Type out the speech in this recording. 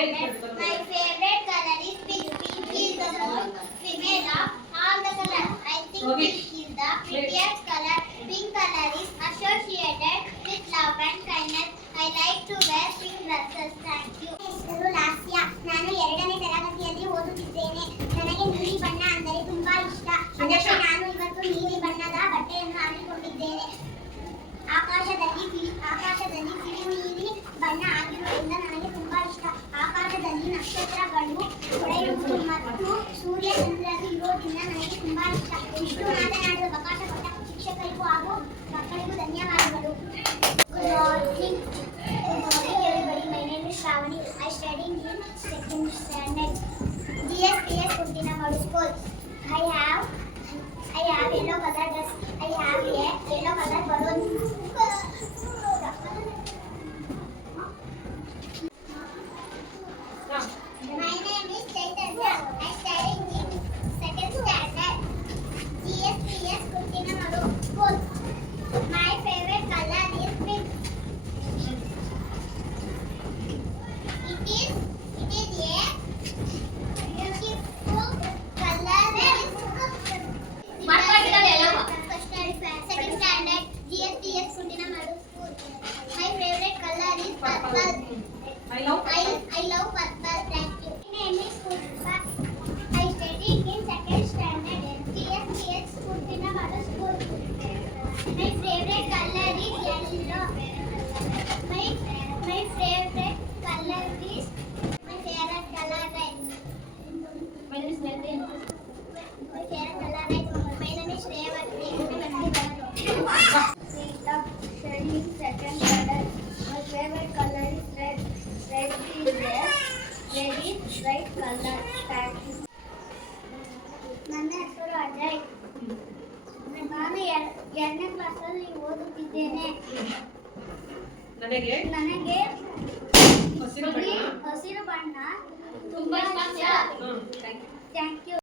standard. My favorite color is pink. Pink is the most female of all the colors. I think pink is the prettiest color. Pink color is associated with love and kindness. I like to wear pink dresses. Thank you. ಹೆಸರು ಲಾಸ್ಯ. ನಾನು 2ನೇ ತರಗತಿಯಲ್ಲಿ ಓದುತ್ತಿದ್ದೇನೆ. ನನಗೆ ನೀಲಿ ಬಣ್ಣ ಅಂದರೆ ತುಂಬಾ ಇಷ್ಟ. ಅದಕ್ಕೆ ನಾನು ಇವತ್ತು ನೀಲಿ ಬಣ್ಣದ ಬಟ್ಟೆಯನ್ನು ಹಾಕಿಕೊಂಡಿದ್ದೇನೆ. ಆಕಾಶದಲ್ಲಿ ಬಿಳಿ ನೀಲಿ ಬಣ್ಣ ಆಗಿರುವುದರಿಂದ ನನಗೆ ತುಂಬಾ ಇಷ್ಟ. ಆಕಾಶದಲ್ಲಿ ನಕ್ಷತ್ರಗಳು ಹೊಳೆಯುವುದು ಮತ್ತು ಸೂರ್ಯ ಚಂದ್ರರು ಇರೋದ್ರಿಂದ ನನಗೆ ತುಂಬಾ ಇಷ್ಟ. ಇಷ್ಟು ಮಾತನಾಡಲು ಅವಕಾಶ ಕೊಟ್ಟ ಶಿಕ್ಷಕರಿಗೂ ಹಾಗೂ ಮಕ್ಕಳಿಗೂ ಧನ್ಯವಾದಗಳು. Good morning everybody. My name is Shravani. I study in 2nd standard. GSPS Kuntinamadu School. I have yellow color dress. I have a yellow color balloon. My name is Chaitanya. I study in 2nd standard. GSPS Kuntinamadu School. My favorite color is pink. It is a beautiful color. Second standard GSPS Kuntinamadu School. My favorite color is purple. I love purple. Thank you. My name is Pushpa. I study in 2nd standard GSPS Kuntinamadu School. My favorite color is yellow. My favorite color is red. My name is Nathan. My favorite color red. My name is Revati. We love studying 2nd standard. My favorite color is red. Red is bright color. Thank you. ನನ್ನ ಹೆಸರು ಅಜಯ್. ನಾನು 2ನೇ ಕ್ಲಾಸಲ್ಲಿ ಓದುತ್ತಿದ್ದೇನೆ. ನನಗೆ ಹಸಿರು ಬಣ್ಣ ತುಂಬಾ ಇಷ್ಟ. Thank you.